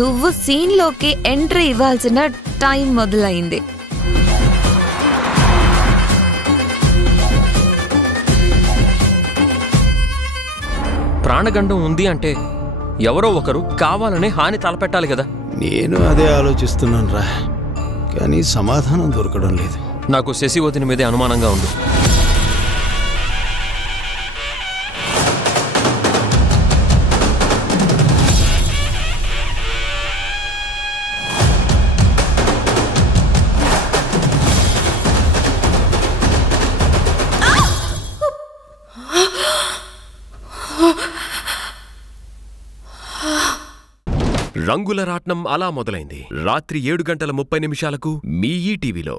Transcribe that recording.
నువ్వు సీన్లోకి ఎంట్రీ ఇవ్వాల్సిన టైం మొదలైంది. ప్రాణగండం ఉంది అంటే ఎవరో ఒకరు కావాలనే హాని తలపెట్టాలి కదా. నేను అదే ఆలోచిస్తున్నాను రా, కానీ సమాధానం దొరకడం లేదు. నాకు శశి వదిన మీదే అనుమానంగా ఉంది. రంగుల రాట్నం అలా మొదలైంది. రాత్రి 7:30 మీ ఈటీవీలో.